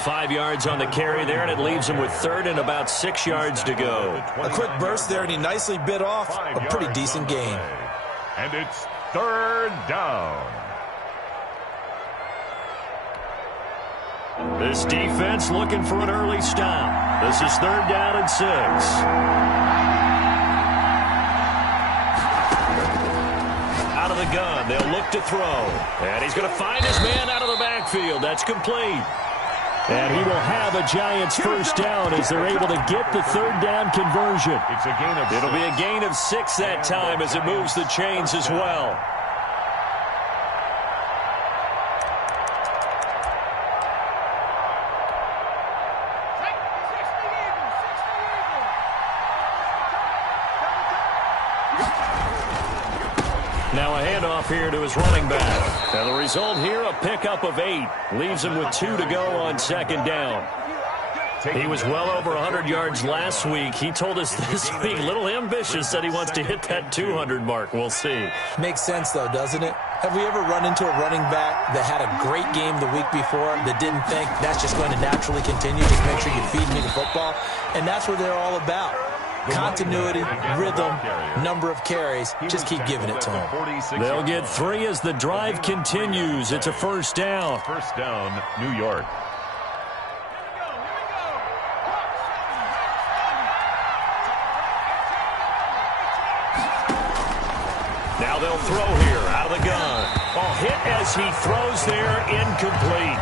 5 yards on the carry there, and it leaves him with third and about 6 yards to go. A quick burst there, and he nicely bit off a pretty decent gain. And it's third down. This defense looking for an early stop. This is third down and 6. Out of the gun, they'll look to throw. And he's going to find his man out of the backfield. That's complete. And he will have a Giants first down as they're able to get the third down conversion. It's a gain of It'll be a gain of 6 that time as it moves the chains as well. Now a handoff here to his running back. Now the result here, a pickup of 8. Leaves him with 2 to go on second down. He was well over 100 yards last week. He told us this week, a little ambitious, that he wants to hit that 200 mark. We'll see. Makes sense, though, doesn't it? Have we ever run into a running back that had a great game the week before that didn't think that's just going to naturally continue? Just make sure you feed me the football. And that's what they're all about. Continuity, rhythm, number of carries. Just keep giving it to them. They'll get 3 as the drive continues. It's a first down. First down, New York. Now they'll throw here out of the gun. Ball hit as he throws there, incomplete.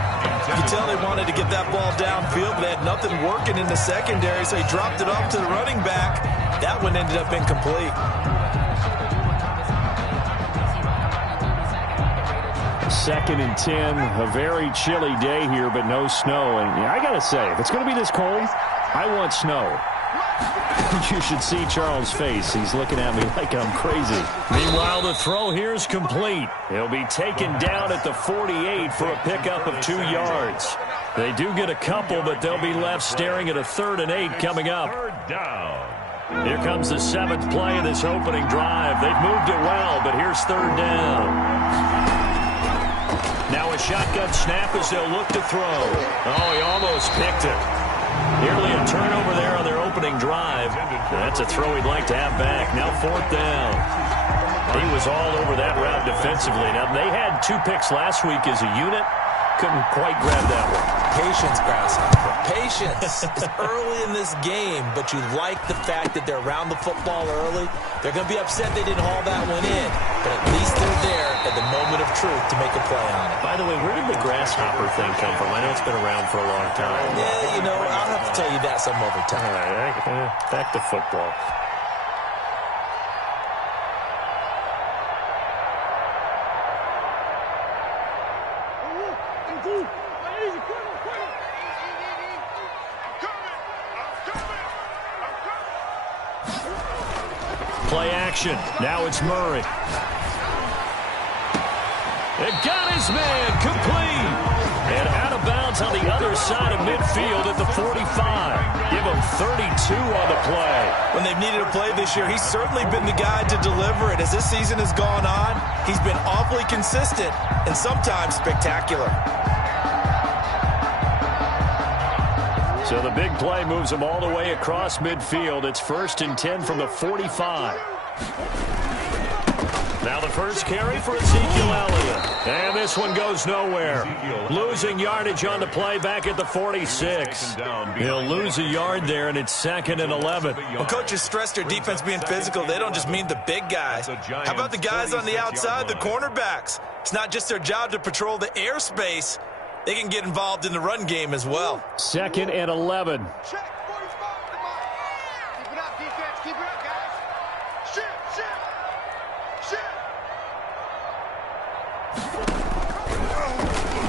You can tell they wanted to get that ball downfield, but they had nothing working in the secondary, so he dropped it off to the running back. That one ended up incomplete. Second and 10, a very chilly day here, but no snow. And I got to say, if it's going to be this cold, I want snow. You should see Charles' face. He's looking at me like I'm crazy. Meanwhile, the throw here is complete. He'll be taken down at the 48 for a pickup of 2 yards. They do get a couple, but they'll be left staring at a 3rd and 8 coming up. Third down. Here comes the 7th play of this opening drive. They've moved it well, but here's third down. Now a shotgun snap as they'll look to throw. Oh, he almost picked it. Nearly a turnover there on their opening drive. That's a throw he'd like to have back. Now 4th down. He was all over that route defensively. Now, they had 2 picks last week as a unit. Couldn't quite grab that one. Patience, Grasshopper. Patience. It's early in this game, but you like the fact that they're around the football early. They're going to be upset they didn't haul that one in, but at least they're there at the moment of truth to make a play on it. By the way, where did the grasshopper thing come from? I know it's been around for a long time. Yeah, you know, I'll have to tell you that some other time. All right, back to football. Play action. Now it's Murray. It got his man complete. And out of bounds on the other side of midfield at the 45. Give him 32 on the play. When they've needed a play this year, he's certainly been the guy to deliver it. As this season has gone on, he's been awfully consistent and sometimes spectacular. So the big play moves him all the way across midfield. It's 1st and 10 from the 45. Now the first carry for Ezekiel Elliott. And this one goes nowhere. Losing yardage on the play back at the 46. He'll lose a yard there, and it's 2nd and 11. When coaches stress their defense being physical, they don't just mean the big guys. How about the guys on the outside, the cornerbacks? It's not just their job to patrol the airspace. They can get involved in the run game as well. 2nd and 11. Check, 45. Come on. Keep it up, defense. Keep it up, guys. Shit.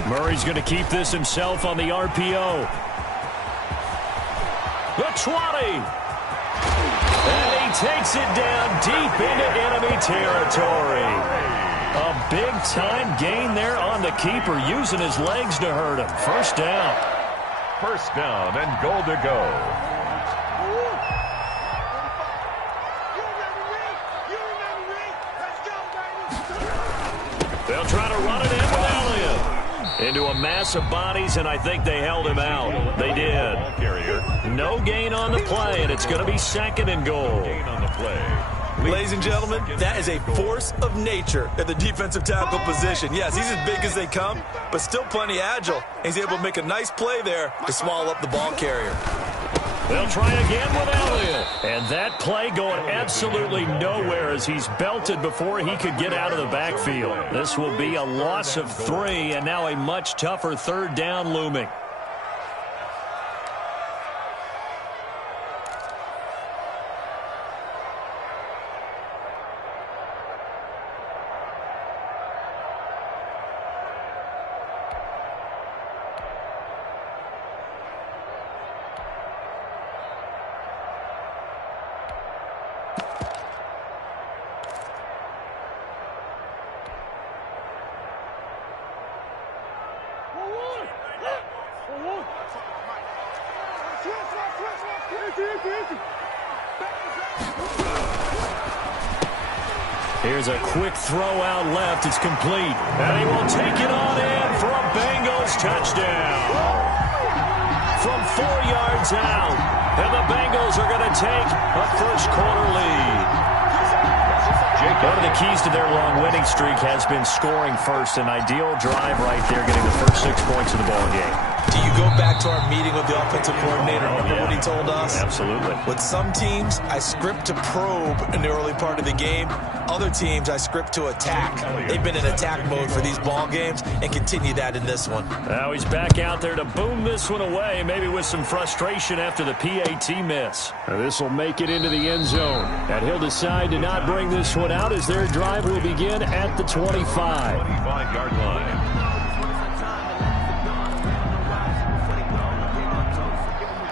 Murray's going to keep this himself on the RPO. The 20. And he takes it down deep into enemy territory. A big-time gain there on the keeper, using his legs to hurt him. First down. First down and goal to go. Let's go, baby. They'll try to run it in with Elliott. into a mass of bodies, and I think they held him out. They did. No gain on the play, and it's going to be 2nd and goal. Ladies and gentlemen, that is a force of nature at the defensive tackle position. Yes, he's as big as they come, but still plenty agile. He's able to make a nice play there to swallow up the ball carrier. They'll try again with Elliott. And that play going absolutely nowhere as he's belted before he could get out of the backfield. This will be a loss of 3, and now a much tougher 3rd down looming. Here's a quick throw out left. It's complete. And he will take it on in for a Bengals touchdown. From 4 yards out. And the Bengals are going to take a first-quarter lead. One of the keys to their long winning streak has been scoring first. An ideal drive right there, getting the first 6 points of the ball game. Do you go back to our meeting with the offensive coordinator? Remember what he told us? Absolutely. With some teams, I script to probe in the early part of the game. Other teams, I script to attack. They've been in attack mode for these ball games and continue that in this one. Now he's back out there to boom this one away, maybe with some frustration after the PAT miss. This will make it into the end zone. And he'll decide to not bring this one out as their drive will begin at the 25. 25-yard line.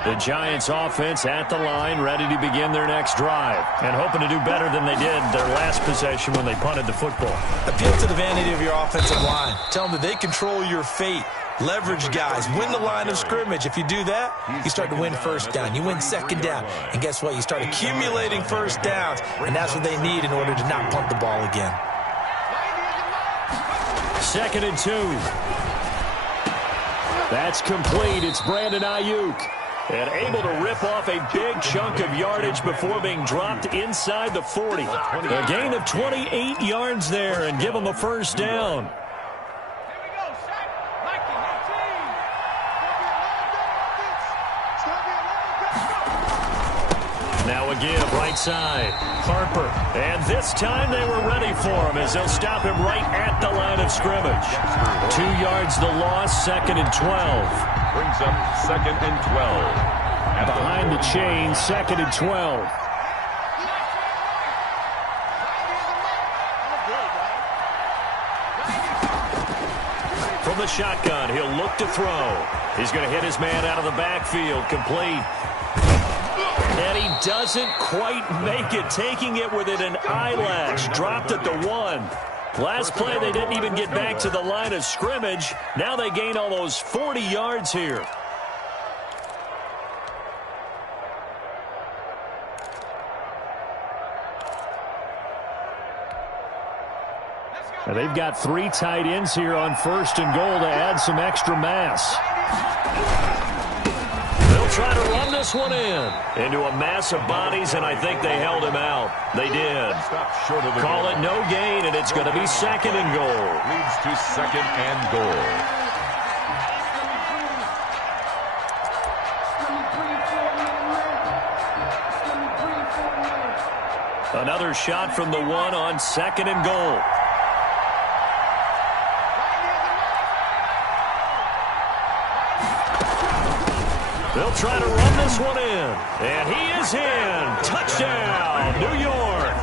The Giants offense at the line, ready to begin their next drive, and hoping to do better than they did their last possession when they punted the football. Appeal to the vanity of your offensive line. Tell them that they control your fate. Leverage guys. Win the line of scrimmage. If you do that, you start to win first down. You win 2nd down. And guess what? You start accumulating first downs, and that's what they need in order to not punt the ball again. 2nd and 2. That's complete. It's Brandon Ayuk. And able to rip off a big chunk of yardage before being dropped inside the 40. A gain of 28 yards there and give them a first down. Now again, right side, Harper. And this time they were ready for him as they'll stop him right at the line of scrimmage. 2 yards the loss, 2nd and 12. Brings up 2nd and 12. Behind the chain, 2nd and 12. From the shotgun, he'll look to throw. He's going to hit his man out of the backfield, complete. And he doesn't quite make it, taking it within an eyelash. Dropped at the 1. Last play, they didn't even get back to the line of scrimmage. Now they gain almost 40 yards here. Now they've got 3 tight ends here on 1st and goal to add some extra mass. They'll try to run this one into a mass of bodies, and I think they held him out. They did. Call it no gain, and it's going to be 2nd and goal. Leads to 2nd and goal. Another shot from the 1 on 2nd and goal. They'll try to run this one in. And he is in. Touchdown, New York.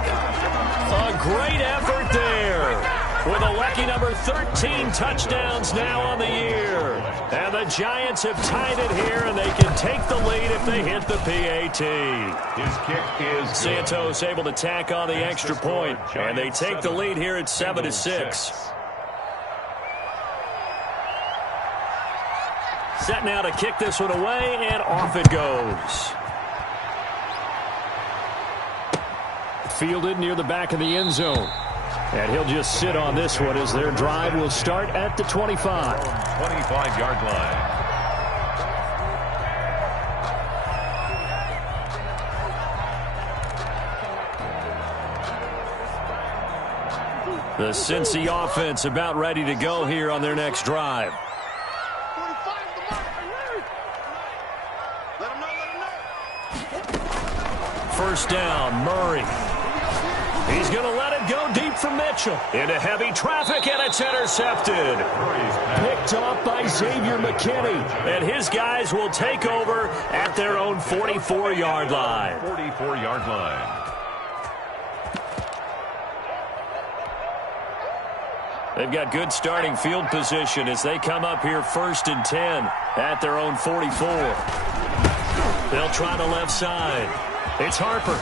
A great effort there. With a lucky number 13 touchdowns now on the year. And the Giants have tied it here, and they can take the lead if they hit the PAT. His kick is good. Santos able to tack on the extra point. And they take the lead here at 7-6. Set now to kick this one away, and off it goes. Fielded near the back of the end zone. And he'll just sit on this one as their drive will start at the 25. 25-yard line. The Cincy offense about ready to go here on their next drive. 45 the mark. Let him know. First down, Murray. He's going to let it go deep from Mitchell. Into heavy traffic, and it's intercepted. Picked off by Xavier McKinney. And his guys will take over at their own 44-yard line. 44-yard line. They've got good starting field position as they come up here 1st and 10 at their own 44. They'll try the left side. It's Harper.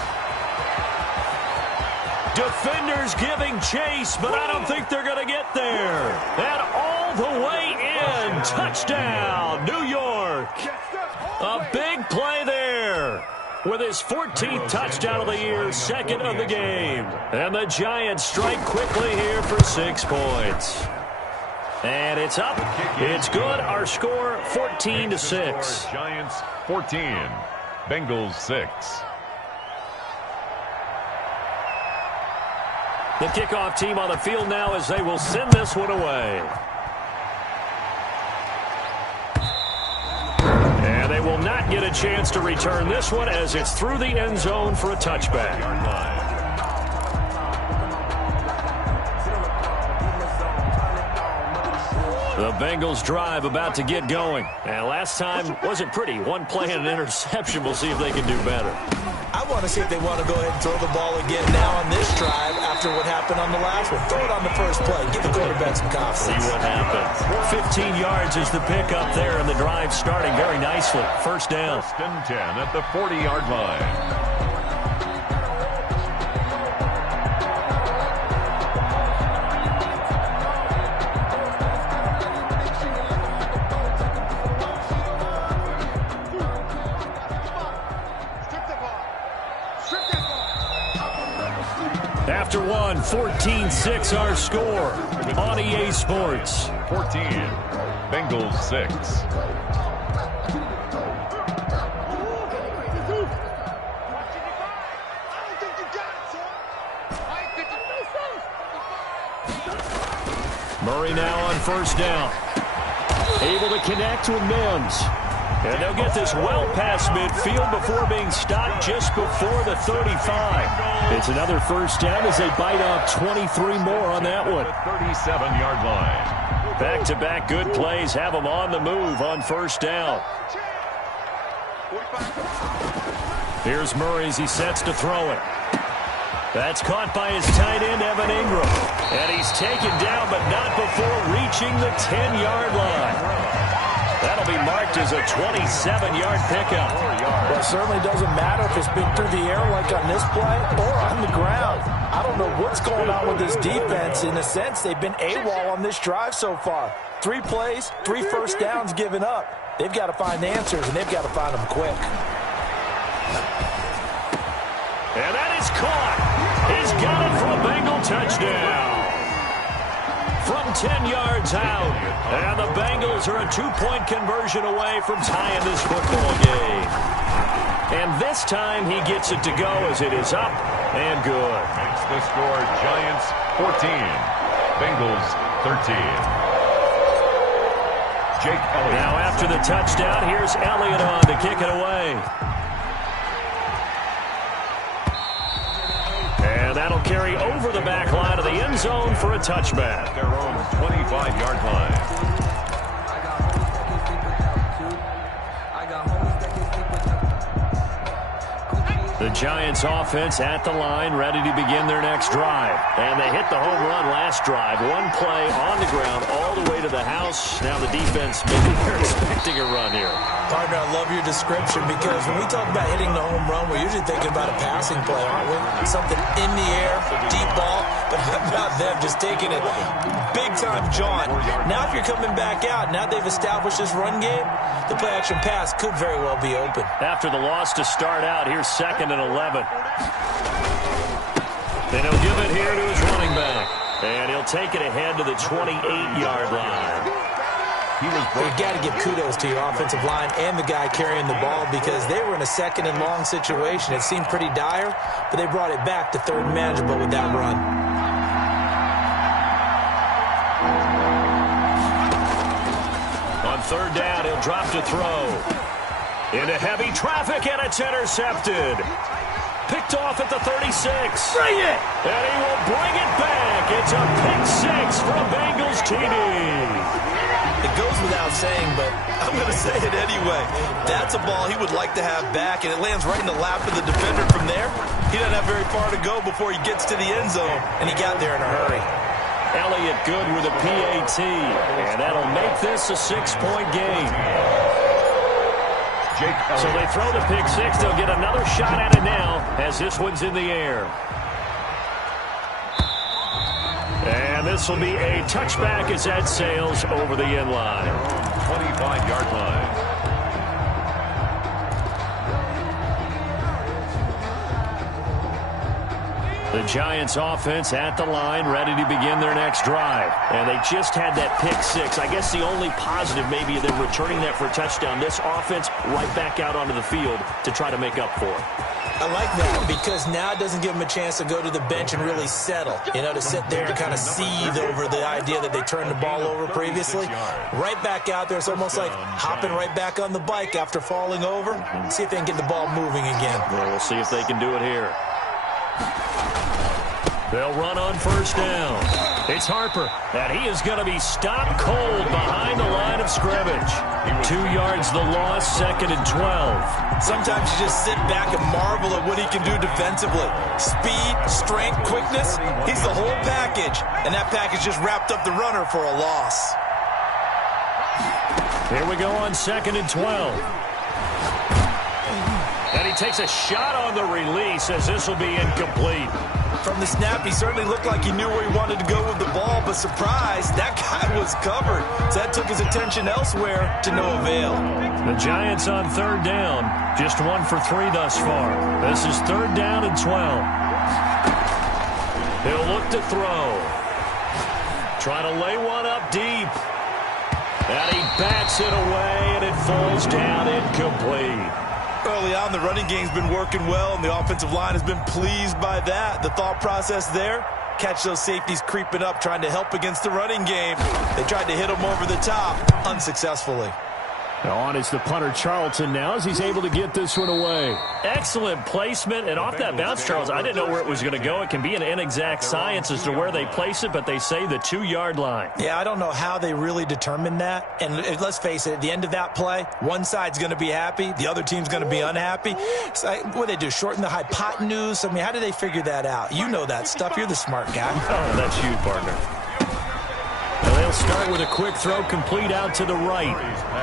Defenders giving chase, but I don't think they're going to get there. And all the way in. Touchdown, New York. A big play there. With his 14th touchdown of the year, 2nd of the game. And the Giants strike quickly here for 6 points. And it's up. It's good. Our score, 14-6. Giants 14, Bengals 6. The kickoff team on the field now as they will send this one away. And they will not get a chance to return this one as it's through the end zone for a touchback. The Bengals drive about to get going. And last time wasn't pretty. One play and an interception. We'll see if they can do better. I want to see if they want to go ahead and throw the ball again now on this drive after what happened on the last one. Throw it on the first play. Give the quarterback some confidence. See what happens. 15 yards is the pickup there, and the drive starting very nicely. First down. 1st and 10 at the 40-yard line. After one, 14-6 our score on EA Sports. 14, Bengals 6. Murray now on first down. Able to connect with Mims. And they'll get this well past midfield before being stopped just before the 35. It's another first down as they bite off 23 more on that one. 37-yard line. Back-to-back good plays have them on the move on first down. Here's Murray as he sets to throw it. That's caught by his tight end, Evan Ingram. And he's taken down, but not before reaching the 10-yard line. That'll be marked as a 27-yard pickup. Well, it certainly doesn't matter if it's been through the air like on this play or on the ground. I don't know what's going on with this defense. In a sense, they've been AWOL on this drive so far. 3 plays, 3 first downs given up. They've got to find answers, and they've got to find them quick. And that is caught. He's got it for a Bengal touchdown. From 10 yards out. And the Bengals are a 2-point conversion away from tying this football game. And this time he gets it to go as it is up and good. Makes the score Giants 14, Bengals 13. Jake Elliott. Now after the touchdown, here's Elliott on to kick it away. And that'll carry over the back line of the end zone for a touchback. Their own 25-yard line. The Giants offense at the line, ready to begin their next drive. And they hit the home run last drive. One play on the ground all the way to the house. Now the defense, maybe they're expecting a run here. Partner, I love your description because when we talk about hitting the home run, we're usually thinking about a passing play, aren't we? Something in the air, deep ball, but how about them just taking it big-time jaunt. Now if you're coming back out, now they've established this run game, the play-action pass could very well be open. After the loss to start out, here's 2nd and 11. And he'll give it here to his running back. And he'll take it ahead to the 28-yard line. You got to give kudos to your offensive line and the guy carrying the ball because they were in a second and long situation. It seemed pretty dire, but they brought it back to third and manageable with that run. On third down, he'll drop to throw. Into heavy traffic, and it's intercepted. Picked off at the 36. Bring it! And he will bring it back. It's a pick six from Bengals TD. It goes without saying, but I'm going to say it anyway. That's a ball he would like to have back, and it lands right in the lap of the defender from there. He doesn't have very far to go before he gets to the end zone, and he got there in a hurry. Elliott good with a PAT, and that'll make this a 6-point game. So they throw the pick six. They'll get another shot at it now as this one's in the air. And this will be a touchback as that sails over the end line. 25-yard line. The Giants offense at the line, ready to begin their next drive. And they just had that pick six. I guess the only positive maybe they're returning that for a touchdown. This offense right back out onto the field to try to make up for it. I like that because now it doesn't give them a chance to go to the bench and really settle. You know, to sit there and kind of seethe over the idea that they turned the ball over previously. Right back out there. It's almost like hopping right back on the bike after falling over. See if they can get the ball moving again. Well, we'll see if they can do it here. They'll run on first down. It's Harper, and he is going to be stopped cold behind the line of scrimmage. 2 yards the loss, 2nd and 12. Sometimes you just sit back and marvel at what he can do defensively. Speed, strength, quickness, he's the whole package. And that package just wrapped up the runner for a loss. Here we go on 2nd and 12. And he takes a shot on the release as this will be incomplete. From the snap, he certainly looked like he knew where he wanted to go with the ball, but surprise, that guy was covered. So that took his attention elsewhere to no avail. The Giants on third down, just 1 for 3 thus far. This is 3rd down and 12. He'll look to throw. Trying to lay one up deep. And he bats it away, and it falls down incomplete. Early on, the running game's been working well, and the offensive line has been pleased by that. The thought process there, catch those safeties creeping up, trying to help against the running game. They tried to hit them over the top, unsuccessfully. On is the punter Charlton now as he's able to get this one away. Excellent placement, and off that bounce, Charles, I didn't know where it was going to go. It can be an inexact science as to where they place it, but they say the 2-yard line. Yeah, I don't know how they really determined that. And let's face it, at the end of that play, one side's going to be happy, the other team's going to be unhappy. So what do they do, shorten the hypotenuse? I mean, how do they figure that out? You know that stuff. You're the smart guy. Oh, that's you, partner. Well, they'll start with a quick throw complete out to the right.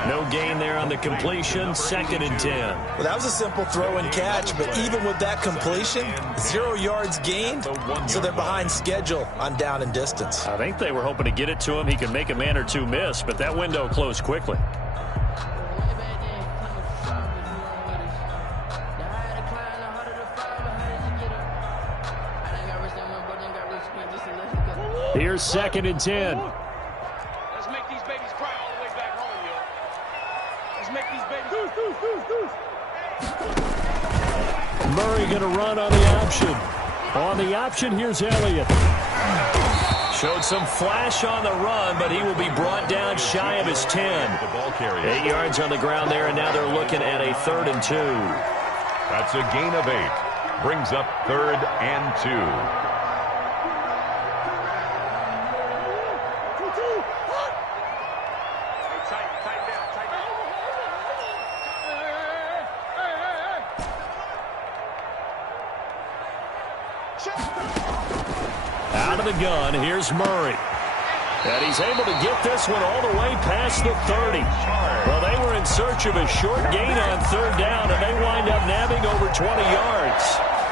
No gain there on the completion, 2nd and 10. Well, that was a simple throw and catch, but even with that completion, 0 yards gained, so they're behind schedule on down and distance. I think they were hoping to get it to him. He could make a man or two miss, but that window closed quickly. Here's 2nd and 10. Let's make these babies cry all the way back home, yo. Let's make these babies. Murray going to run on the option. On the option, here's Elliott. Showed some flash on the run, but he will be brought down shy of his 10. 8 yards on the ground there, and now they're looking at a 3rd and 2. That's a gain of 8. Brings up 3rd and 2. Out of the gun, here's Murray. And he's able to get this one all the way past the 30. Well, they were in search of a short gain on 3rd down, and they wind up nabbing over 20 yards.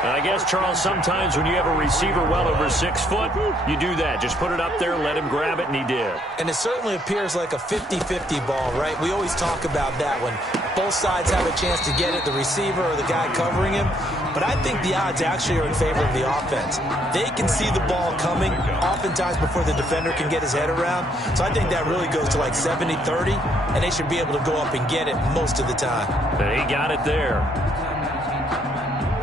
And I guess, Charles, sometimes when you have a receiver well over 6 foot, you do that. Just put it up there, let him grab it, and he did. And it certainly appears like a 50-50 ball, right? We always talk about that when Both sides have a chance to get it, the receiver or the guy covering him. But I think the odds actually are in favor of the offense. They can see the ball coming oftentimes before the defender can get his head around. So I think that really goes to like 70-30, and they should be able to go up and get it most of the time. They got it there.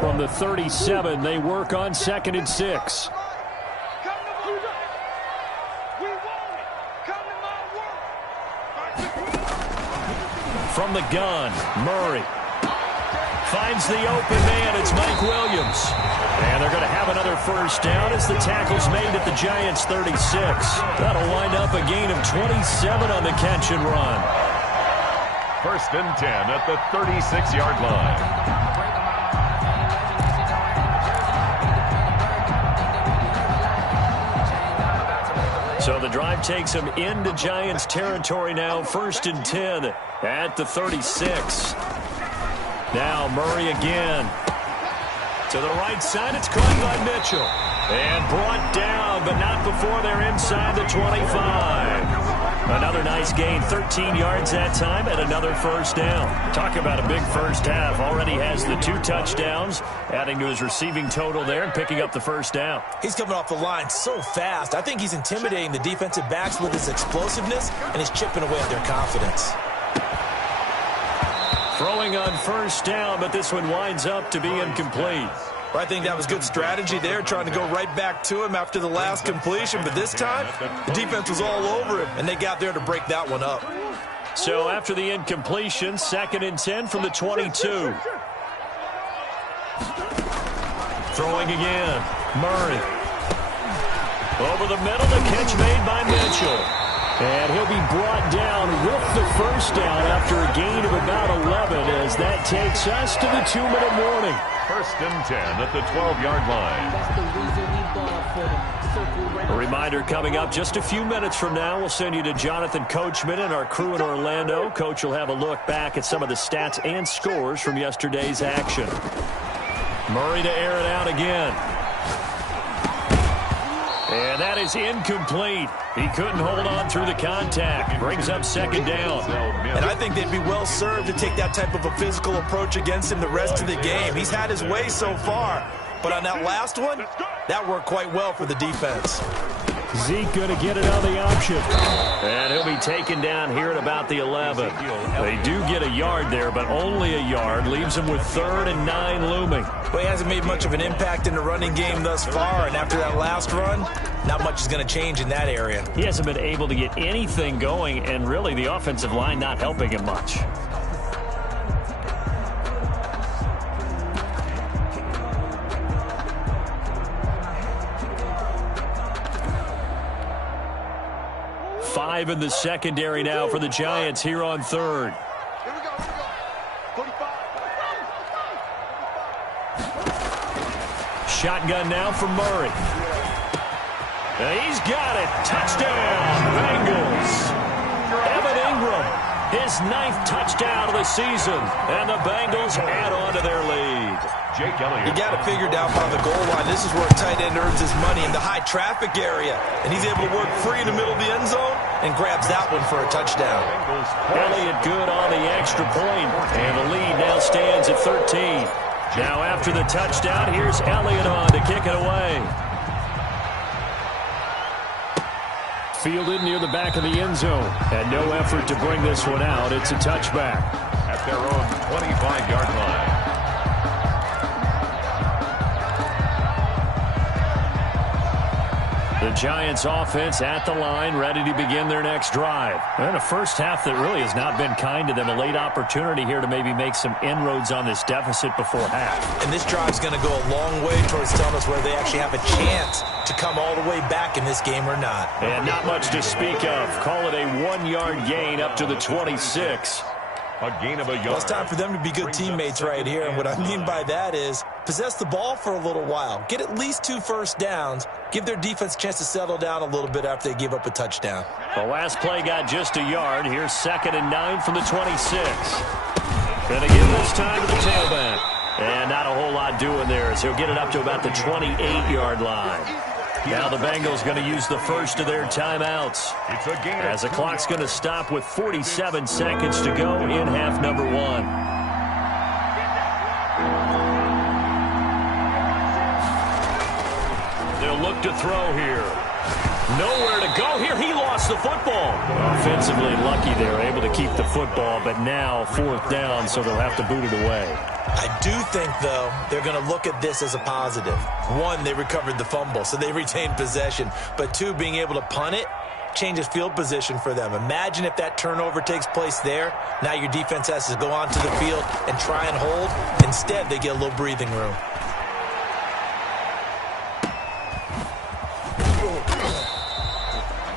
From the 37, they work on 2nd and 6. From the gun, Murray finds the open man. It's Mike Williams. And they're going to have another first down as the tackle's made at the Giants' 36. That'll wind up a gain of 27 on the catch and run. 1st and 10 at the 36-yard line. So the drive takes them into Giants territory now. 1st and 10 at the 36. Now Murray again. To the right side, it's caught by Mitchell. And brought down, but not before they're inside the 25. Another nice gain, 13 yards that time, and another first down. Talk about a big first half. Already has the 2 touchdowns, adding to his receiving total there and picking up the first down. He's coming off the line so fast. I think he's intimidating the defensive backs with his explosiveness, and he's chipping away at their confidence. Throwing on first down, but this one winds up to be incomplete. I think that was good strategy there, trying to go right back to him after the last completion. But this time, the defense was all over him, and they got there to break that one up. So after the incompletion, 2nd and 10 from the 22. Throwing again, Murray. Over the middle, the catch made by Mitchell. And he'll be brought down with the first down after a gain of about 11 as that takes us to the 2-minute warning. 1st and 10 at the 12-yard line. A reminder coming up just a few minutes from now. We'll send you to Jonathan Coachman and our crew in Orlando. Coach will have a look back at some of the stats and scores from yesterday's action. Murray to air it out again. And that is incomplete. He couldn't hold on through the contact. Brings up 2nd down. And I think they'd be well served to take that type of a physical approach against him the rest of the game. He's had his way so far. But on that last one, that worked quite well for the defense. Zeke going to get it on the option. And he'll be taken down here at about the 11. They do get a yard there, but only a yard. Leaves them with 3rd and 9 looming. Well, he hasn't made much of an impact in the running game thus far, and after that last run, not much is going to change in that area. He hasn't been able to get anything going, and really the offensive line not helping him much. Five in the secondary now for the Giants here on 3rd. Shotgun now for Murray. And he's got it. Touchdown, Bengals. Evan Ingram, his 9th touchdown of the season. And the Bengals add on to their lead. Jake Elliott. You got to figure down by the goal line. This is where a tight end earns his money in the high traffic area. And he's able to work free in the middle of the end zone and grabs that one for a touchdown. Elliott good on the extra point. And the lead now stands at 13. Now after the touchdown, here's Elliott on to kick it away. Fielded near the back of the end zone. And no effort to bring this one out. It's a touchback. At their own 25-yard line. The Giants offense at the line, ready to begin their next drive. And a first half that really has not been kind to them. A late opportunity here to maybe make some inroads on this deficit before half. And this drive's going to go a long way towards telling us whether they actually have a chance to come all the way back in this game or not. And not much to speak of. Call it a 1-yard gain up to the 26. A gain of a yard. Well, it's time for them to be good teammates right here. And what I mean by that is possess the ball for a little while. Get at least 2 first downs. Give their defense a chance to settle down a little bit after they give up a touchdown. The last play got just a yard. Here's 2nd and 9 from the 26. Gonna give this time to the tailback. And not a whole lot doing there as he'll get it up to about the 28-yard line. Now the Bengals going to use the first of their timeouts. It's a gain as the clock's going to stop with 47 seconds to go in half number 1. They'll look to throw here. Nowhere to go here. He lost the football. Offensively lucky they're able to keep the football, but now 4th down, so they'll have to boot it away. I do think, though, they're going to look at this as a positive. 1, they recovered the fumble, so they retained possession. But 2, being able to punt it changes field position for them. Imagine if that turnover takes place there. Now your defense has to go onto the field and try and hold. Instead, they get a little breathing room.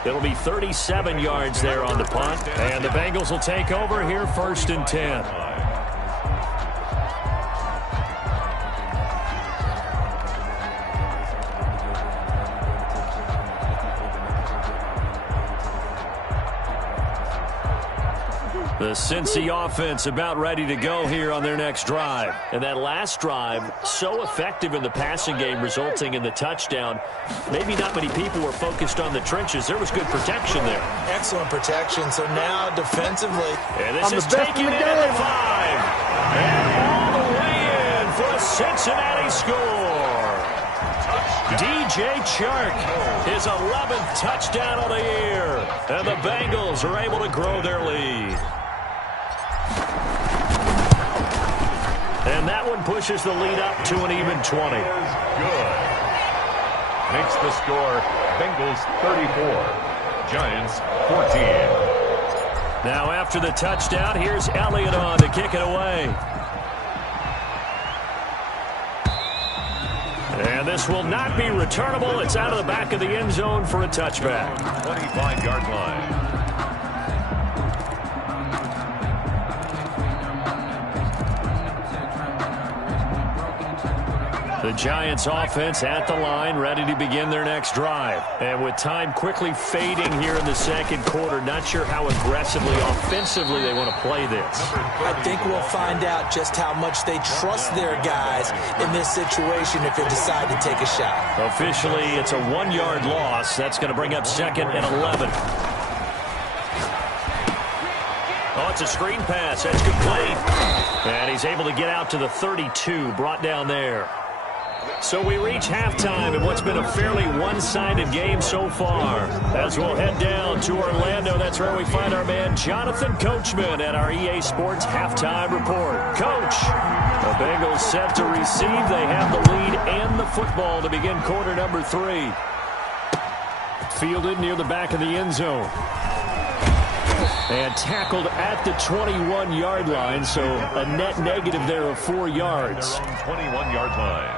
It'll be 37 yards there on the punt. And the Bengals will take over here 1st and 10. The Cincy offense about ready to go here on their next drive. And that last drive, so effective in the passing game, resulting in the touchdown. Maybe not many people were focused on the trenches. There was good protection there. Excellent protection. So now defensively. And this is taken in at the 5. And all the way in for a Cincinnati score. DJ Chark, his 11th touchdown of the year. And the Bengals are able to grow their lead. And that one pushes the lead up to an even 20. Good. Makes the score Bengals 34, Giants 14. Now after the touchdown, here's Elliott on to kick it away. And this will not be returnable. It's out of the back of the end zone for a touchback. 25-yard line. The Giants offense at the line, ready to begin their next drive. And with time quickly fading here in the second quarter, not sure how aggressively, offensively they want to play this. I think we'll find out just how much they trust their guys in this situation if they decide to take a shot. Officially, it's a 1-yard loss. That's going to bring up 2nd and 11. Oh, it's a screen pass. That's complete. And he's able to get out to the 32, brought down there. So we reach halftime in what's been a fairly one-sided game so far. As we'll head down to Orlando, that's where we find our man Jonathan Coachman at our EA Sports Halftime Report. Coach, the Bengals set to receive. They have the lead and the football to begin quarter number 3. Fielded near the back of the end zone. And tackled at the 21-yard line, so a net negative there of 4 yards. 21-yard line.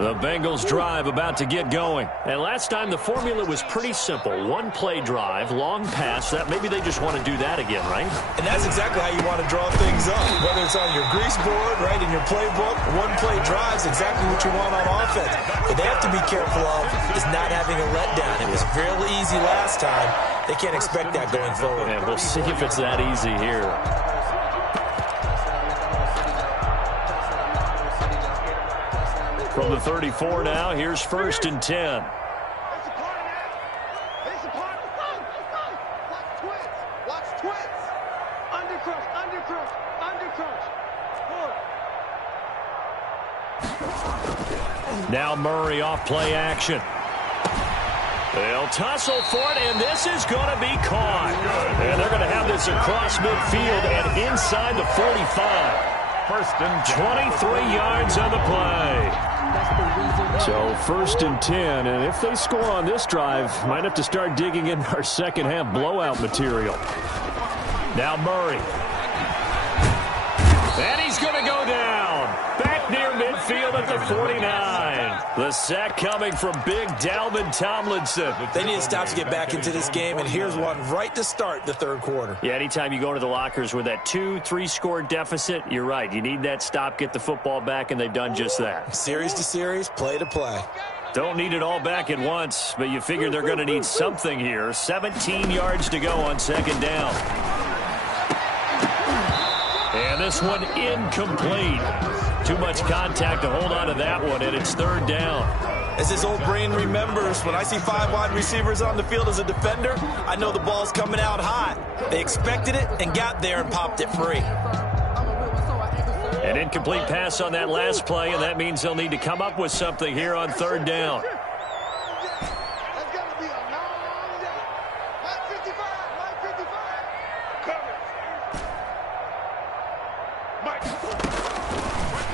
The Bengals drive about to get going. And last time the formula was pretty simple. 1-play drive, long pass. That maybe they just want to do that again, right? And that's exactly how you want to draw things up. Whether it's on your grease board, right, in your playbook, 1-play drive is exactly what you want on offense. What they have to be careful of is not having a letdown. It was fairly easy last time. They can't expect that going forward. And we'll see if it's that easy here. From the 34 now, here's 1st and 10. Now Murray off play action. They'll tussle for it, and this is going to be caught. And they're going to have this across midfield and inside the 45. 1st and 23 yards on the play. So 1st and 10, and if they score on this drive, might have to start digging in our second half blowout material. Now Murray. And he's going to go down. Back near midfield at the 49. The sack coming from big Dalvin Tomlinson. They need to stop to get back into this game, and here's one right to start the third quarter. Yeah, anytime you go to the lockers with that 2-3 score deficit, you're right. You need that stop, get the football back, and they've done just that. Series to series, play to play. Don't need it all back at once, but you figure they're going to need something here. 17 yards to go on 2nd down. And this one incomplete. Too much contact to hold on to that one, and it's third down. As his old brain remembers, when I see 5 wide receivers on the field as a defender, I know the ball's coming out hot. They expected it and got there and popped it free. An incomplete pass on that last play, and that means they'll need to come up with something here on third down.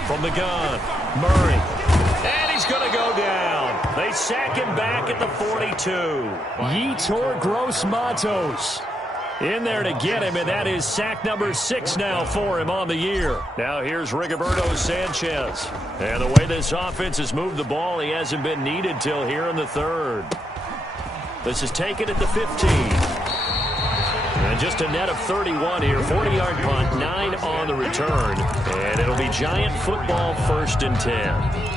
From the gun, Murray. And he's going to go down. They sack him back at the 42. Yetur Gross-Matos in there to get him, and that is sack number 6 now for him on the year. Now here's Rigoberto Sanchez. And the way this offense has moved the ball, he hasn't been needed till here in the third. This is taken at the 15. And just a net of 31 here. 40-yard punt, 9 on the return. And it'll be Giant football, 1st and 10.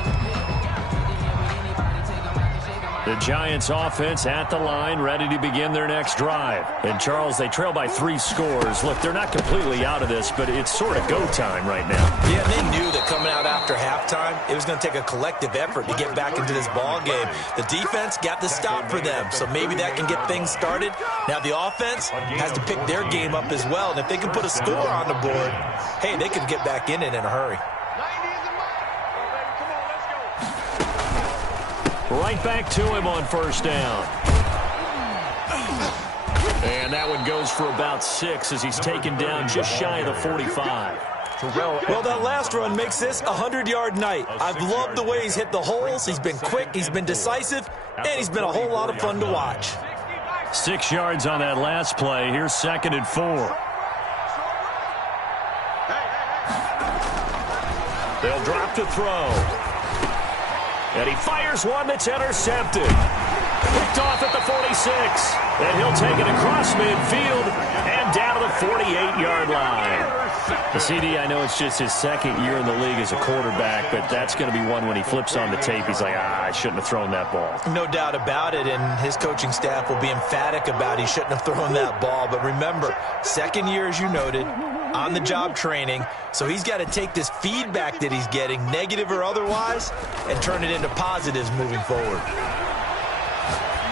The Giants offense at the line, ready to begin their next drive. And, Charles, they trail by 3 scores. Look, they're not completely out of this, but it's sort of go time right now. Yeah, they knew that coming out after halftime, it was going to take a collective effort to get back into this ball game. The defense got the stop for them, so maybe that can get things started. Now the offense has to pick their game up as well, and if they can put a score on the board, hey, they can get back in it in a hurry. Right back to him on 1st down. And that one goes for about 6 as he's taken down just shy of the 45. Well, that last run makes this a 100-yard night. I've loved the way he's hit the holes. He's been quick, he's been decisive, and he's been a whole lot of fun to watch. 6 yards on that last play. Here's 2nd and 4. They'll drop to throw. And he fires one that's intercepted. Picked off at the 46. And he'll take it across midfield and down to the 48-yard line. The CD, I know it's just his 2nd year in the league as a quarterback, but that's going to be one when he flips on the tape, he's like, I shouldn't have thrown that ball. No doubt about it, and his coaching staff will be emphatic about he shouldn't have thrown that ball. But remember, 2nd year, as you noted, on-the-job training, so he's got to take this feedback that he's getting, negative or otherwise, and turn it into positives moving forward.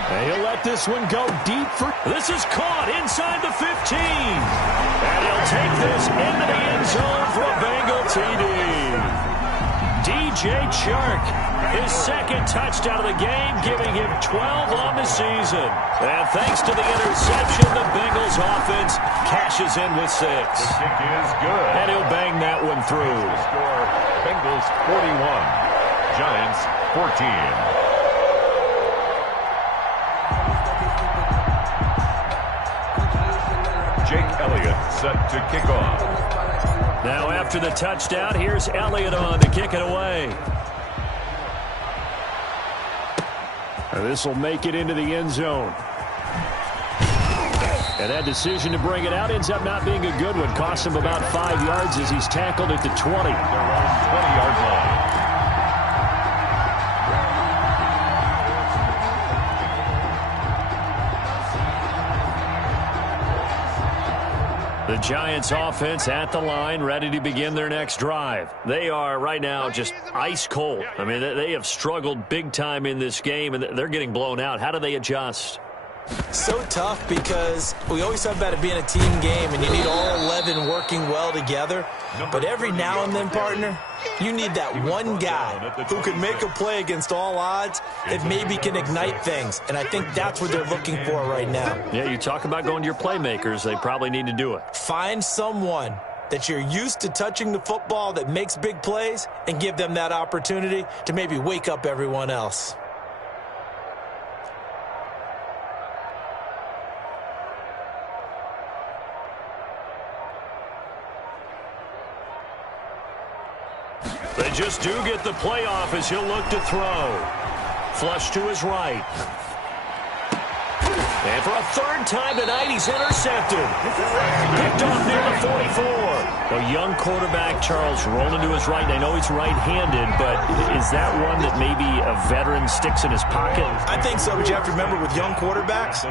And he'll let this one go deep for... This is caught inside the 15. And he'll take this into the end zone for a Bengal TD. DJ Chark, his 2nd touchdown of the game, giving him 12 on the season. And thanks to the interception, the Bengals offense cashes in with 6. The kick is good. And he'll bang that one through. Score, Bengals 41, Giants 14. Jake Elliott set to kick off. Now after the touchdown, here's Elliott on to kick it away. And this will make it into the end zone. And that decision to bring it out ends up not being a good one. Cost him about 5 yards as he's tackled at the 20. Their own 20-yard line. The Giants offense at the line, ready to begin their next drive. They are right now just ice cold. I mean, they have struggled big time in this game, and they're getting blown out. How do they adjust? So tough because we always talk about it being a team game, and you need all 11 working well together. But every now and then, partner, you need that one guy who can make a play against all odds that maybe can ignite things. And I think that's what they're looking for right now. Yeah, you talk about going to your playmakers. They probably need to do it. Find someone that you're used to touching the football that makes big plays and give them that opportunity to maybe wake up everyone else. They just do get the playoff as he'll look to throw. Flush to his right. And for a third time tonight, he's intercepted. Picked off near the 44. A young quarterback, Charles, rolling to his right. And I know he's right-handed, but is that one that maybe a veteran sticks in his pocket? I think so, but you have to remember with young quarterbacks,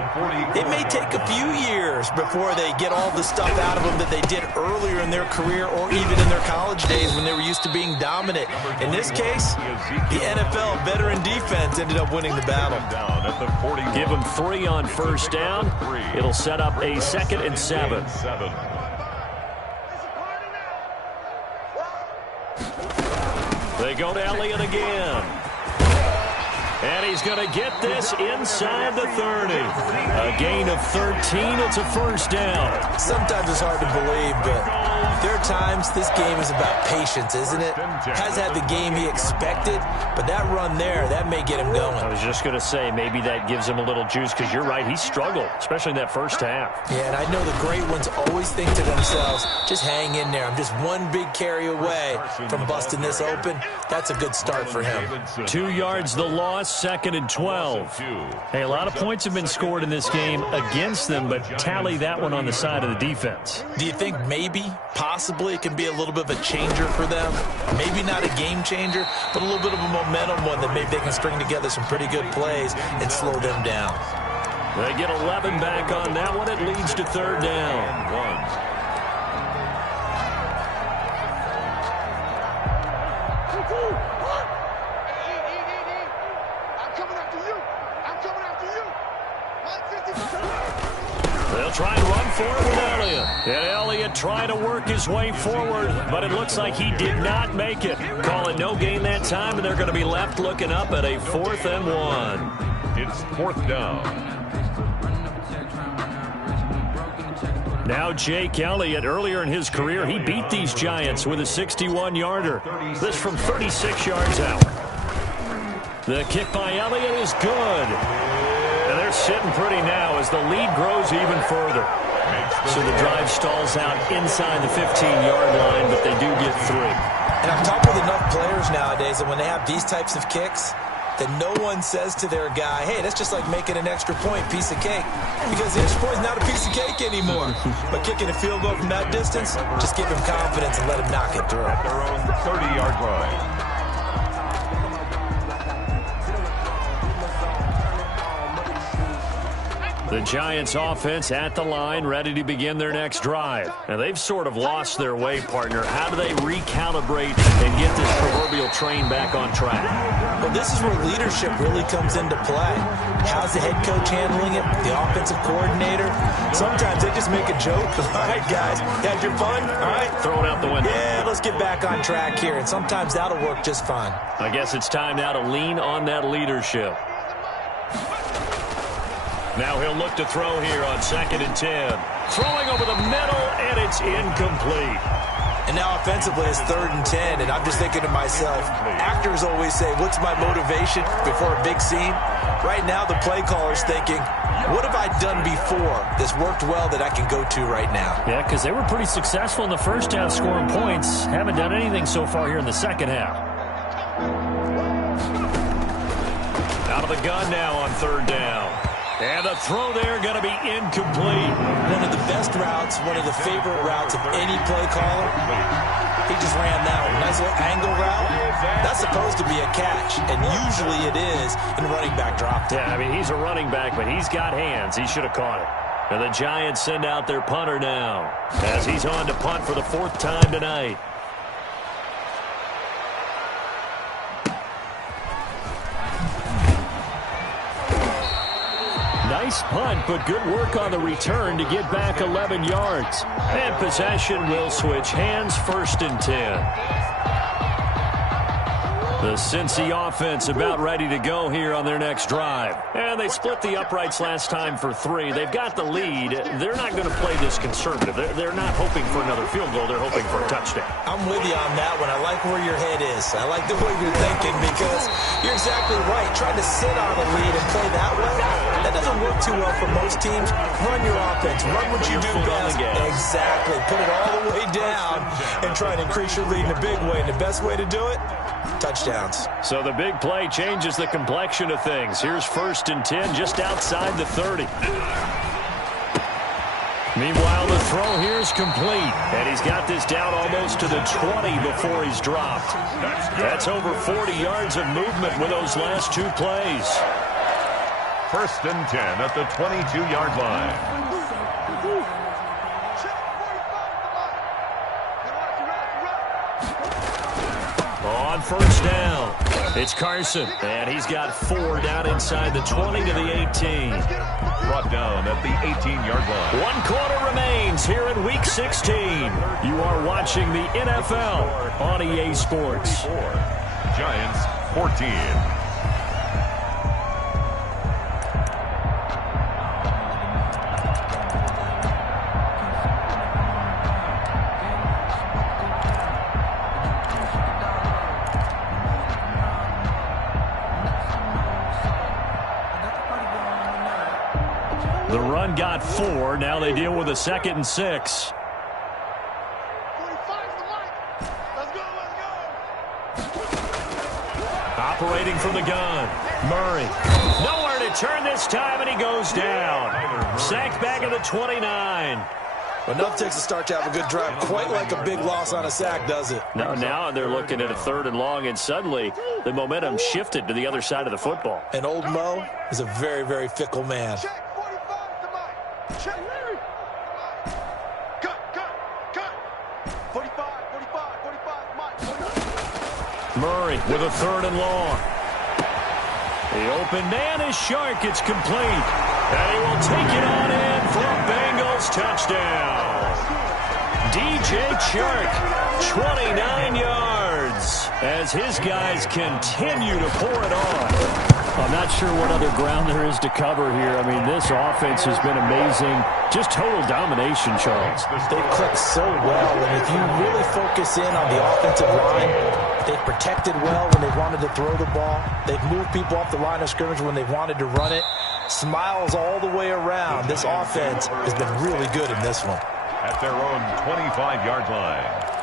it may take a few years before they get all the stuff out of them that they did earlier in their career or even in their college days when they were used to being dominant. In this case, the NFL veteran defense ended up winning the battle. Give him 3 on first down. It'll set up a 2nd and 7. They go to Elliott again. And he's going to get this inside the 30. A gain of 13. It's a first down. Sometimes it's hard to believe, but there are times this game is about patience, isn't it? Has had the game he expected, but that run there, that may get him going. I was just going to say, maybe that gives him a little juice, because you're right, he struggled, especially in that first half. Yeah, and I know the great ones always think to themselves, just hang in there. I'm just one big carry away from busting this open. That's a good start for him. 2 yards the loss, 2nd and 12. Hey, a lot of points have been scored in this game against them, but tally that one on the side of the defense. Do you think maybe, possibly, it can be a little bit of a changer for them? Maybe not a game changer, but a little bit of a momentum one that maybe they can string together some pretty good plays and slow them down. They get 11 back on that one. It leads to 3rd down. They'll try and run for it with Elliott. And Elliott trying to work his way forward, but it looks like he did not make it. Call it no gain that time, and they're going to be left looking up at a 4th and 1. It's 4th down. Now Jake Elliott, earlier in his career, he beat these Giants with a 61-yarder. This from 36 yards out. The kick by Elliott is good. And they're sitting pretty now as the lead grows even further. So the drive stalls out inside the 15-yard line, but they do get 3. And I've talked with enough players nowadays that when they have these types of kicks, that no one says to their guy, hey, that's just like making an extra point, piece of cake. Because the extra point is not a piece of cake anymore. But kicking a field goal from that distance, just give him confidence and let him knock it through. At their own 30-yard line. The Giants offense at the line, ready to begin their next drive. Now, they've sort of lost their way, partner. How do they recalibrate and get this proverbial train back on track? Well, this is where leadership really comes into play. How's the head coach handling it? The offensive coordinator? Sometimes they just make a joke. All right, guys, had your fun? All right. Throw it out the window. Yeah, let's get back on track here. And sometimes that'll work just fine. I guess it's time now to lean on that leadership. Now he'll look to throw here on 2nd and 10. Throwing over the middle, and it's incomplete. And now offensively it's 3rd and 10, and I'm just thinking to myself, actors always say, what's my motivation before a big scene? Right now the play caller's thinking, what have I done before that's worked well that I can go to right now? Yeah, because they were pretty successful in the first half scoring points. Haven't done anything so far here in the second half. Out of the gun now on 3rd down. And the throw there going to be incomplete. One of the best routes, one of the favorite routes of any play caller. He just ran that one. Nice little angle route. That's supposed to be a catch, and usually it is in running back drop. Yeah, I mean, he's a running back, but he's got hands. He should have caught it. And the Giants send out their punter now as he's on to punt for the 4th time tonight. Nice punt, but good work on the return to get back 11 yards. And possession will switch hands, 1st and 10. The Cincy offense about ready to go here on their next drive. And they split the uprights last time for 3. They've got the lead. They're not going to play this conservative. They're not hoping for another field goal. They're hoping for a touchdown. I'm with you on that one. I like where your head is. I like the way you're thinking because you're exactly right. Trying to sit on a lead and play that way, that doesn't work too well for most teams. Run your offense. Run what you do best. Exactly. Put it all the way down and try and increase your lead in a big way. And the best way to do it? touchdowns. So the big play changes the complexion of things. Here's 1st and 10 just outside the 30. Meanwhile, the throw here is complete. And he's got this down almost to the 20 before he's dropped. That's over 40 yards of movement with those last 2 plays. 1st and 10 at the 22-yard line. On 1st down, it's Carson, and he's got 4 down inside the 20 to the 18. Brought down at the 18-yard line. 1 quarter remains here in Week 16. You are watching the NFL on EA Sports. Giants 14. The run got 4. Now they deal with a 2nd and 6. Operating from the gun. Murray. Nowhere to turn this time, and he goes down. Sacked back at the 29. Enough takes a start to have a good drive. Quite like a big loss on a sack, does it? Now they're looking at a 3rd and long, and suddenly the momentum shifted to the other side of the football. And old Mo is a very, very fickle man. Murray with a 3rd and long. The open man is Shark. It's complete. And he will take it on in for a Bengals touchdown. DJ Chark, 29 yards, as his guys continue to pour it on. I'm not sure what other ground there is to cover here. I mean, this offense has been amazing. Just total domination, Charles. They click so well, and if you really focus in on the offensive line, they've protected well when they wanted to throw the ball. They've moved people off the line of scrimmage when they wanted to run it. Smiles all the way around. This offense has been really good in this one. At their own 25-yard line.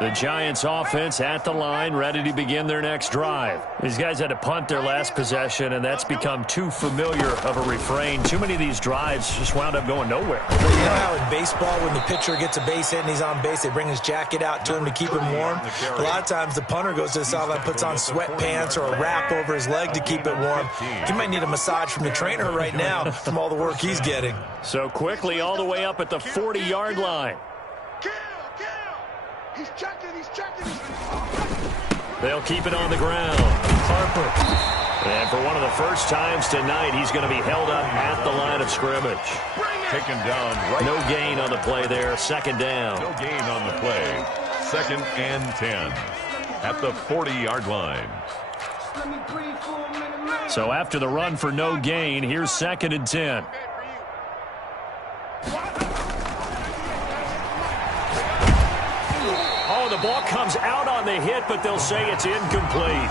The Giants offense at the line, ready to begin their next drive. These guys had to punt their last possession, and that's become too familiar of a refrain. Too many of these drives just wound up going nowhere. You know how in baseball, when the pitcher gets a base hit and he's on base, they bring his jacket out to him to keep him warm? A lot of times the punter goes to the sideline, puts on sweatpants or a wrap over his leg to keep it warm. He might need a massage from the trainer right now from all the work he's getting. So quickly all the way up at the 40-yard line. He's checking. They'll keep it on the ground. Harper. And for one of the first times tonight, he's going to be held up at the line of scrimmage. Taken down right. No gain on the play there. 2nd down. No gain on the play. 2nd and 10 at the 40-yard line. So after the run for no gain, here's 2nd and 10. The ball comes out on the hit, but they'll say it's incomplete.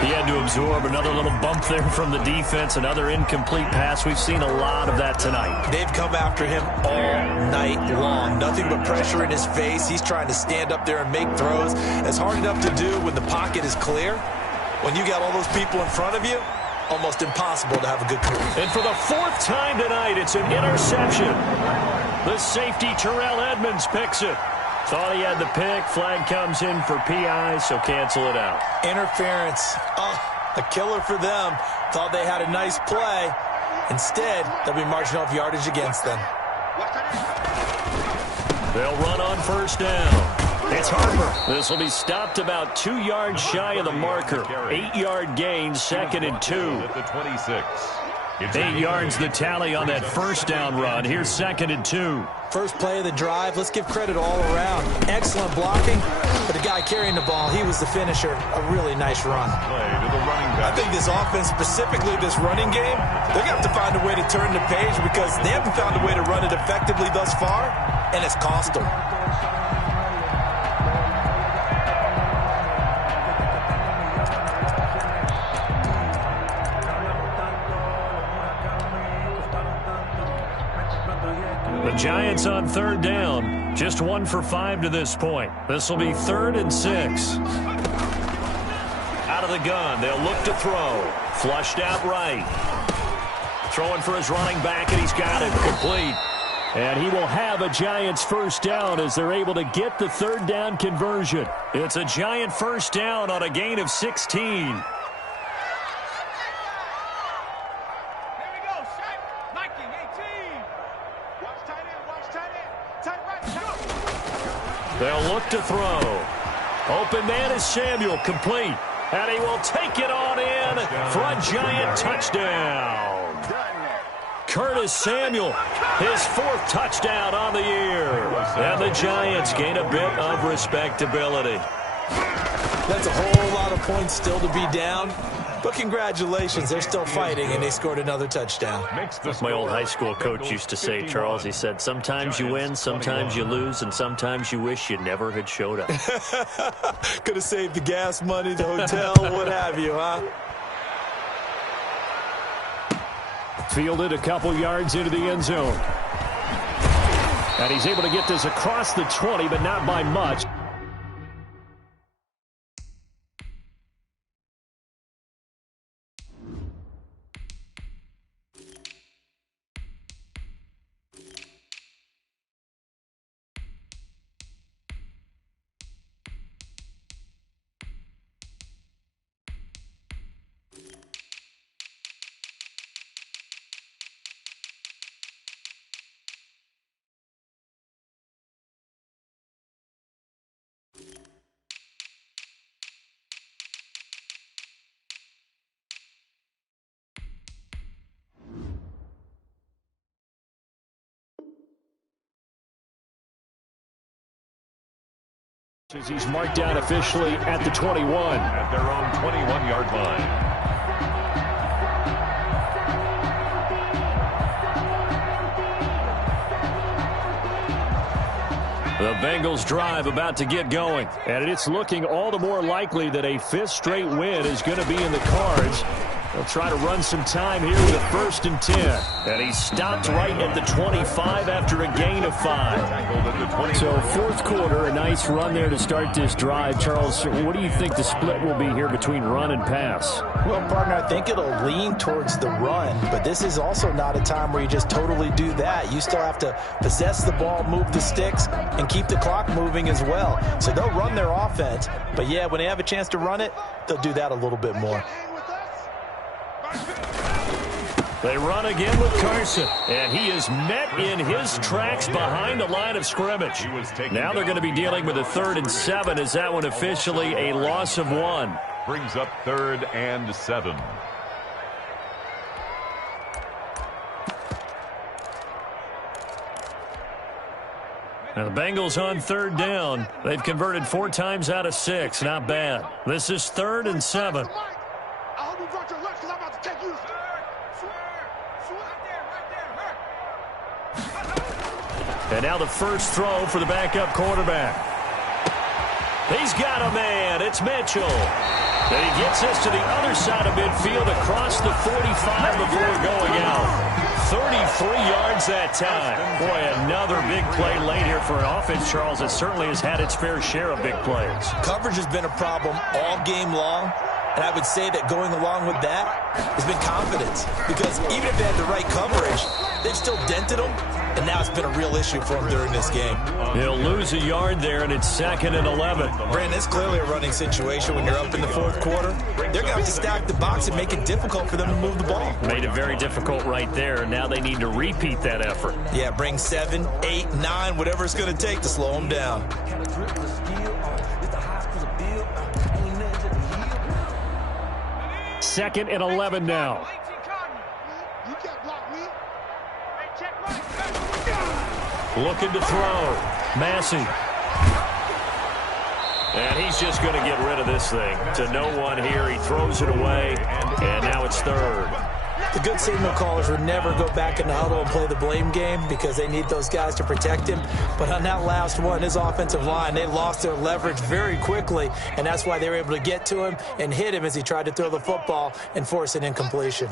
He had to absorb another little bump there from the defense, another incomplete pass. We've seen a lot of that tonight. They've come after him all night long. Nothing but pressure in his face. He's trying to stand up there and make throws. It's hard enough to do when the pocket is clear. When you got all those people in front of you, almost impossible to have a good career. And for the 4th time tonight, it's an interception. The safety, Terrell Edmonds, picks it. Thought he had the pick. Flag comes in for PI, so cancel it out. Interference. A killer for them. Thought they had a nice play. Instead, they'll be marching off yardage against them. They'll run on 1st down. It's Harper. This will be stopped about 2 yards shy of the marker. 8-yard gain, 2nd and 2. At the 26. 8 yards the tally on that 1st down run. Here's 2nd and 2. First play of the drive. Let's give credit all around. Excellent blocking, but the guy carrying the ball, he was the finisher. A really nice run. I think this offense, specifically this running game, they're going to have to find a way to turn the page because they haven't found a way to run it effectively thus far, and it's cost them. The Giants on third down. Just 1 for 5 to this point. This will be 3rd and 6. Out of the gun. They'll look to throw. Flushed out right. Throwing for his running back, and he's got it complete. And he will have a Giants first down as they're able to get the 3rd down conversion. It's a Giant first down on a gain of 16. They'll look to throw. Open man is Samuel, complete. And he will take it on in for a Giant touchdown. Curtis Samuel, his 4th touchdown on the year. And the Giants gain a bit of respectability. That's a whole lot of points still to be down. But congratulations, they're still fighting, and they scored another touchdown. My old high school coach used to say, Charles, he said, sometimes you win, sometimes you lose, and sometimes you wish you never had showed up. Could have saved the gas money, the hotel, what have you, huh? Fielded a couple yards into the end zone. And he's able to get this across the 20, but not by much. As he's marked down officially at the 21. At their own 21-yard line. The Bengals drive about to get going. And it's looking all the more likely that a 5th straight win is going to be in the cards. They'll try to run some time here with a 1st and 10. And he stopped right at the 25 after a gain of 5. So 4th quarter, a nice run there to start this drive. Charles, what do you think the split will be here between run and pass? Well, partner, I think it'll lean towards the run, but this is also not a time where you just totally do that. You still have to possess the ball, move the sticks, and keep the clock moving as well. So they'll run their offense, but yeah, when they have a chance to run it, they'll do that a little bit more. They run again with Carson, and he is met in his tracks behind the line of scrimmage. Now they're going to be dealing with a 3rd and 7. Is that one officially a loss of 1? Brings up 3rd and 7. Now the Bengals on 3rd down. They've converted 4 times out of 6. Not bad. This is 3rd and 7. And now the first throw for the backup quarterback. He's got a man. It's Mitchell. And he gets us to the other side of midfield across the 45 before going out. 33 yards that time. Boy, another big play late here for an offense, Charles, that certainly has had its fair share of big plays. Coverage has been a problem all game long. And I would say that going along with that has been confidence. Because even if they had the right coverage, they've still dented them. And now it's been a real issue for him during this game. He'll lose a yard there, and it's 2nd and 11. Brandon, it's clearly a running situation when you're up in the 4th quarter. They're going to have to stack the box and make it difficult for them to move the ball. Made it very difficult right there. Now they need to repeat that effort. Yeah, bring 7, 8, 9, whatever it's going to take to slow them down. Second and 11 now. Looking to throw. Massey. And he's just going to get rid of this thing. To no one here. He throws it away. And now it's 3rd. The good signal callers would never go back in the huddle and play the blame game because they need those guys to protect him. But on that last one, his offensive line, they lost their leverage very quickly, and that's why they were able to get to him and hit him as he tried to throw the football and force an incompletion.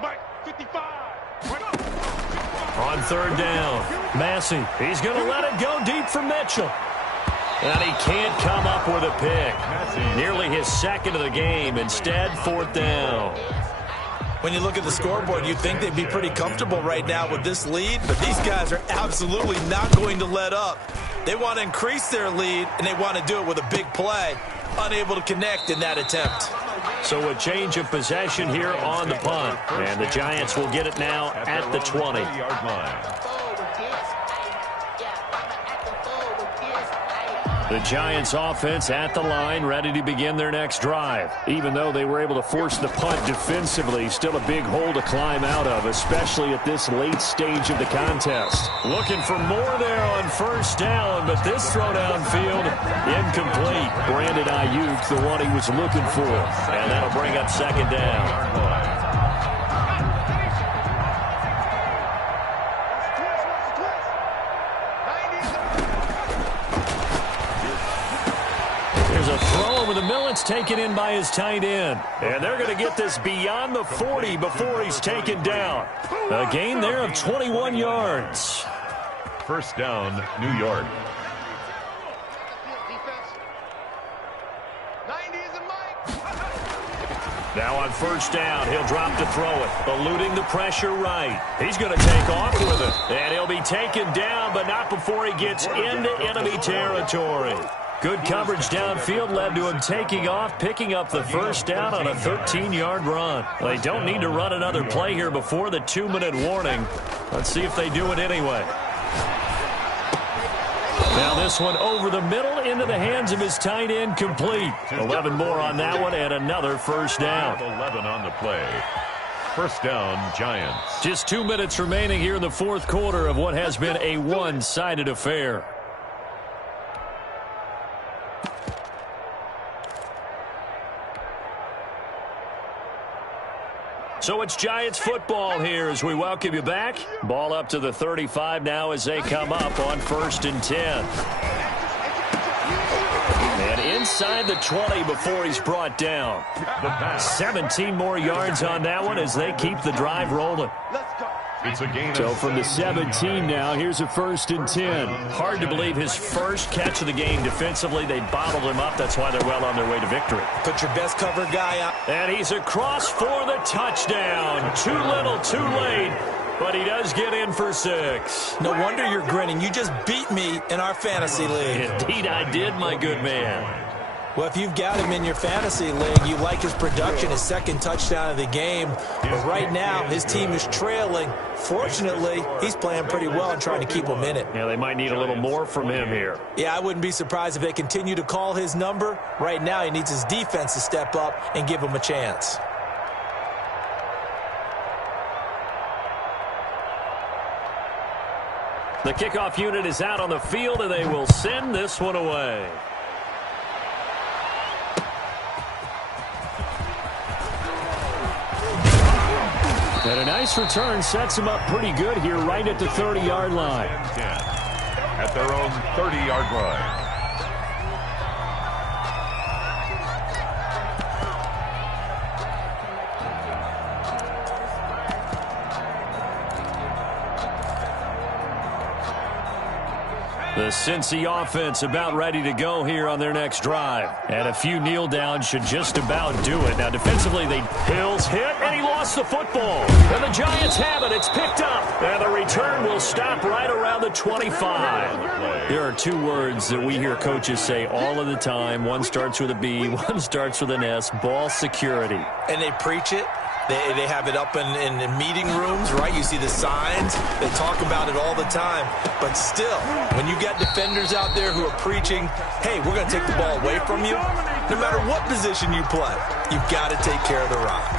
Mike, 55. On third down, Massey. He's going to let it go deep for Mitchell. And he can't come up with a pick. Nearly his second of the game. Instead, fourth down. When you look at the scoreboard, you'd think they'd be pretty comfortable right now with this lead, but these guys are absolutely not going to let up. They want to increase their lead, and they want to do it with a big play. Unable to connect in that attempt. So a change of possession here on the punt. And the Giants will get it now at the 20. The Giants offense at the line, ready to begin their next drive. Even though they were able to force the punt defensively, still a big hole to climb out of, especially at this late stage of the contest. Looking for more there on first down, but this throw downfield, incomplete. Brandon Ayuk, the one he was looking for. And that'll bring up second down. A throw over the middle. It's taken in by his tight end. And they're going to get this beyond the 40 before he's taken down. A gain there of 21 yards. First down, New York. Now on first down, he'll drop to throw it. Eluding the pressure right. He's going to take off with it. And he'll be taken down, but not before he gets into enemy territory. Good coverage downfield led to him taking off, picking up the first down on a 13-yard run. They don't need to run another play here before the 2-minute warning. Let's see if they do it anyway. Now this one over the middle into the hands of his tight end, complete. 11 more on that one and another first down. 11 on the play. First down, Giants. Just 2 minutes remaining here in the fourth quarter of what has been a one-sided affair. So it's Giants football here as we welcome you back. Ball up to the 35 now as they come up on 1st and 10. And inside the 20 before he's brought down. 17 more yards on that one as they keep the drive rolling. It's a gain. So from the 17 now, here's a 1st and 10. Hard to believe his first catch of the game defensively. They bottled him up. That's why they're well on their way to victory. Put your best cover guy out. And he's across for the touchdown. Too little, too late. But he does get in for 6. No wonder you're grinning. You just beat me in our fantasy league. Indeed I did, my good man. Well, if you've got him in your fantasy league, you like his production, his second touchdown of the game. But right now, his team is trailing. Fortunately, he's playing pretty well and trying to keep him in it. Yeah, they might need a little more from him here. Yeah, I wouldn't be surprised if they continue to call his number. Right now, he needs his defense to step up and give him a chance. The kickoff unit is out on the field, and they will send this one away. And a nice return sets him up pretty good here right at the 30-yard line. At their own 30-yard line. The Cincy offense about ready to go here on their next drive. And a few kneel downs should just about do it. Now defensively, Hills hit, and he lost the football. And the Giants have it. It's picked up. And the return will stop right around the 25. There are 2 words that we hear coaches say all of the time. One starts with a B, one starts with an S, ball security. And they preach it. They have it up in meeting rooms, right? You see the signs. They talk about it all the time. But still, when you got defenders out there who are preaching, hey, we're going to take the ball away from you, no matter what position you play, you've got to take care of the rock.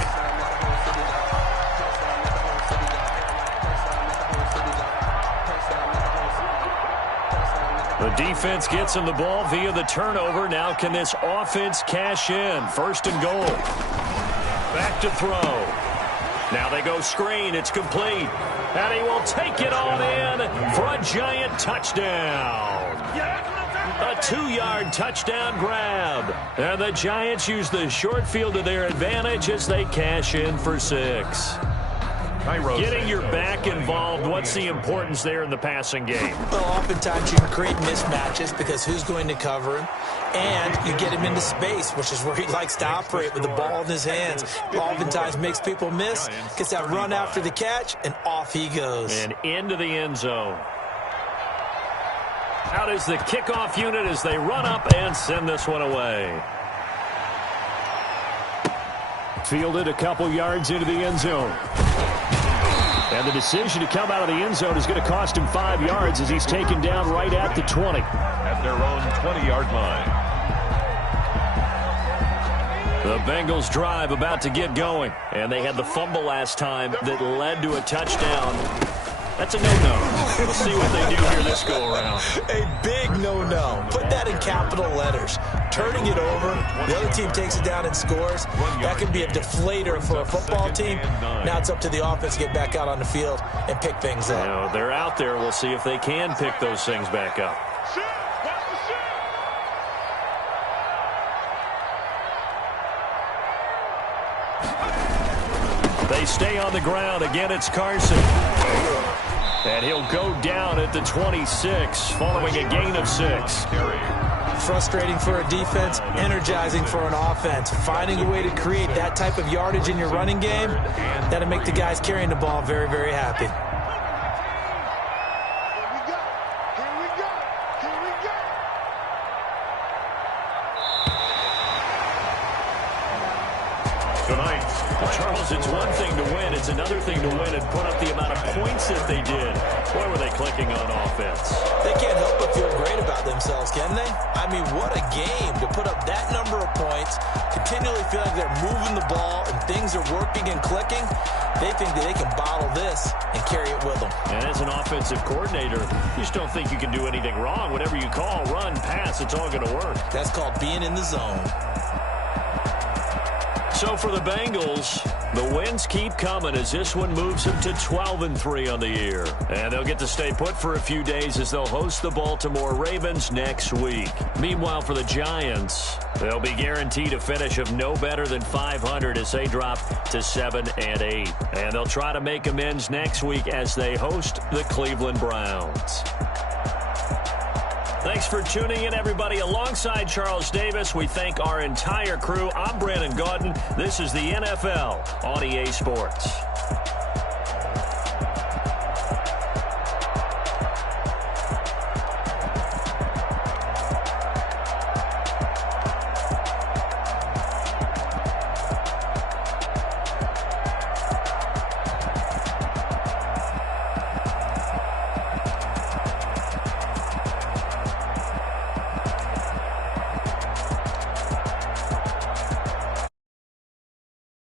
The defense gets him the ball via the turnover. Now can this offense cash in? 1st and goal. Back to throw. Now they go screen. It's complete. And he will take it on in for a Giant touchdown. A 2-yard touchdown grab. And the Giants use the short field to their advantage as they cash in for 6. Getting your back involved, what's the importance there in the passing game? Well, oftentimes you can create mismatches because who's going to cover him? And you get him into space, which is where he likes to operate with the ball in his hands. Oftentimes makes people miss, gets that run after the catch, and off he goes. And into the end zone. Out is the kickoff unit as they run up and send this one away. Fielded a couple yards into the end zone. And the decision to come out of the end zone is going to cost him 5 yards as he's taken down right at the 20. At their own 20-yard line. The Bengals drive about to get going. And they had the fumble last time that led to a touchdown. That's a no-no. We'll see what they do here this go-around. A big no-no. Put that in capital letters. Turning it over, the other team takes it down and scores. That can be a deflator for a football team. Now it's up to the offense to get back out on the field and pick things up. You know, they're out there. We'll see if they can pick those things back up. They stay on the ground. Again, it's Carson. And he'll go down at the 26 following a gain of 6. Frustrating for a defense, energizing for an offense. Finding a way to create that type of yardage in your running game, that'll make the guys carrying the ball very, very happy. Charles, it's one thing to win. It's another thing to win and put up the amount of points that they did. Boy, were they clicking on offense. They can't help but feel great about themselves, can they? I mean, what a game to put up that number of points, continually feel like they're moving the ball and things are working and clicking. They think that they can bottle this and carry it with them. And as an offensive coordinator, you just don't think you can do anything wrong. Whatever you call, run, pass, it's all going to work. That's called being in the zone. So for the Bengals, the wins keep coming as this one moves them to 12-3 on the year. And they'll get to stay put for a few days as they'll host the Baltimore Ravens next week. Meanwhile, for the Giants, they'll be guaranteed a finish of no better than 500 as they drop to 7-8. And they'll try to make amends next week as they host the Cleveland Browns. Thanks for tuning in, everybody. Alongside Charles Davis, we thank our entire crew. I'm Brandon Gaudin. This is the NFL on EA Sports.